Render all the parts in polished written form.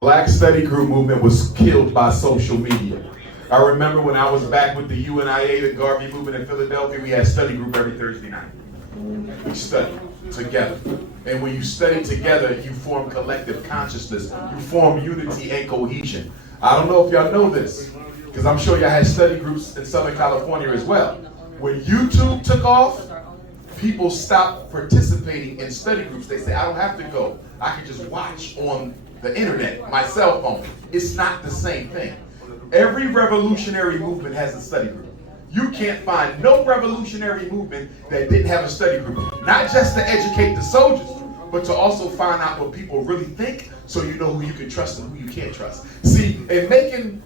Black study group movement was killed by social media. I remember when I was back with the UNIA, the Garvey movement in Philadelphia, we had study group every Thursday night. We studied together. And when you study together, you form collective consciousness. You form unity and cohesion. I don't know if y'all know this, because I'm sure y'all had study groups in Southern California as well. When YouTube took off, people stopped participating in study groups. They say, I don't have to go. I can just watch on the internet, my cell phone. It's not the same thing. Every revolutionary movement has a study group. You can't find no revolutionary movement that didn't have a study group. Not just to educate the soldiers, but to also find out what people really think, so you know who you can trust and who you can't trust. See, in making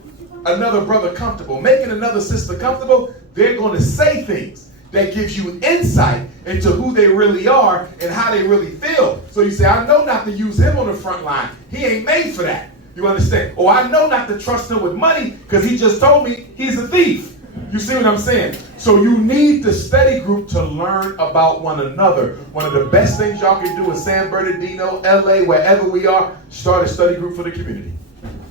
another brother comfortable, making another sister comfortable, they're going to say things that gives you insight into who they really are and how they really feel. So you say, I know not to use him on the front line. He ain't made for that. You understand? Or I know not to trust him with money because he just told me he's a thief. You see what I'm saying? So you need the study group to learn about one another. One of the best things y'all can do in San Bernardino, LA, wherever we are, start a study group for the community.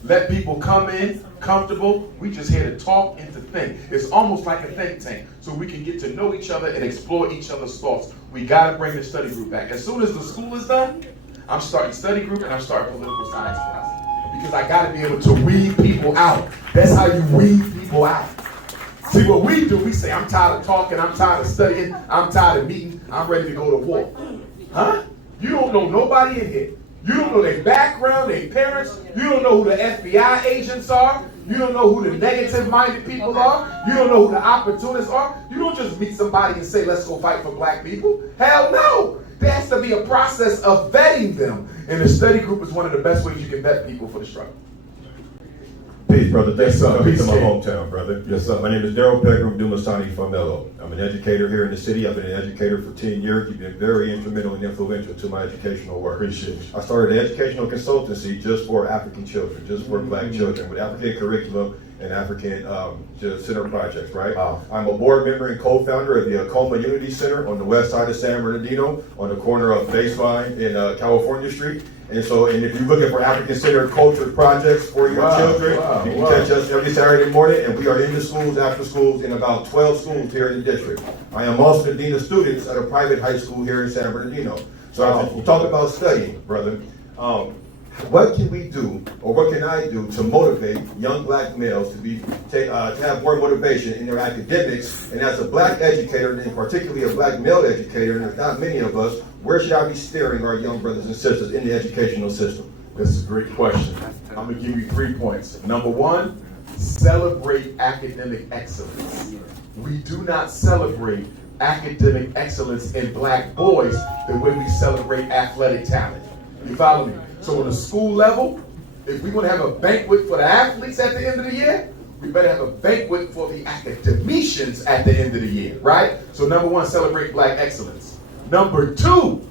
Let people come in comfortable. We just here to talk and to think. It's almost like a think tank, so we can get to know each other and explore each other's thoughts. We got to bring the study group back. As soon as the school is done, I'm starting study group and I'm starting political science class. Because I got to be able to weed people out. That's how you weed people out. See, what we do, we say, I'm tired of talking, I'm tired of studying, I'm tired of meeting, I'm ready to go to war. Huh? You don't know nobody in here. You don't know their background, their parents. You don't know who the FBI agents are. You don't know who the negative-minded people are. You don't know who the opportunists are. You don't just meet somebody and say, let's go fight for black people. Hell no. There has to be a process of vetting them. And the study group is one of the best ways you can vet people for the struggle. Peace, brother. Thanks for coming to my Kid. hometown, brother. Yes, sir. My name is Daryl Pegram Dumasani from Mello. I'm an educator here in the city. I've been an educator for 10 years. You've been very instrumental and influential to my educational work. Appreciate it. I started an educational consultancy just for African children, just for black children, with African curriculum and African center projects, right? Wow. I'm a board member and co-founder of the Acoma Unity Center on the west side of San Bernardino, on the corner of Baseline and California Street. And if you're looking for African-centered culture projects for your children, you can catch us every Saturday morning, and we are in the schools, after schools, in about 12 schools here in the district. I am also the dean of students at a private high school here in San Bernardino. So if you talk about studying, brother, what can we do, or what can I do to motivate young black males to have more motivation in their academics? And as a black educator, and particularly a black male educator, and there's not many of us, where should I be steering our young brothers and sisters in the educational system? This is a great question. I'm going to give you 3 points. Number 1, celebrate academic excellence. We do not celebrate academic excellence in black boys the way we celebrate athletic talent. You follow me? So on the school level, if we want to have a banquet for the athletes at the end of the year, we better have a banquet for the academicians at the end of the year, right? So number 1, celebrate black excellence. Number 2,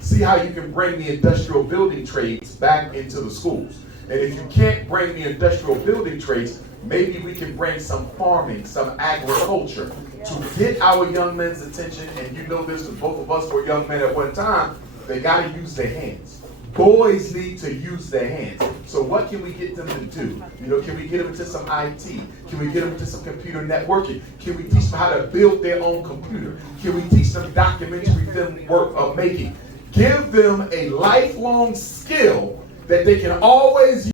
see how you can bring the industrial building trades back into the schools. And if you can't bring the industrial building trades, maybe we can bring some farming, some agriculture to get our young men's attention. And you know this, because both of us were young men at one time. They got to use their hands. Boys need to use their hands. So what can we get them to do? You know, can we get them into some IT? Can we get them into some computer networking? Can we teach them how to build their own computer? Can we teach them documentary film work of making? Give them a lifelong skill that they can always use.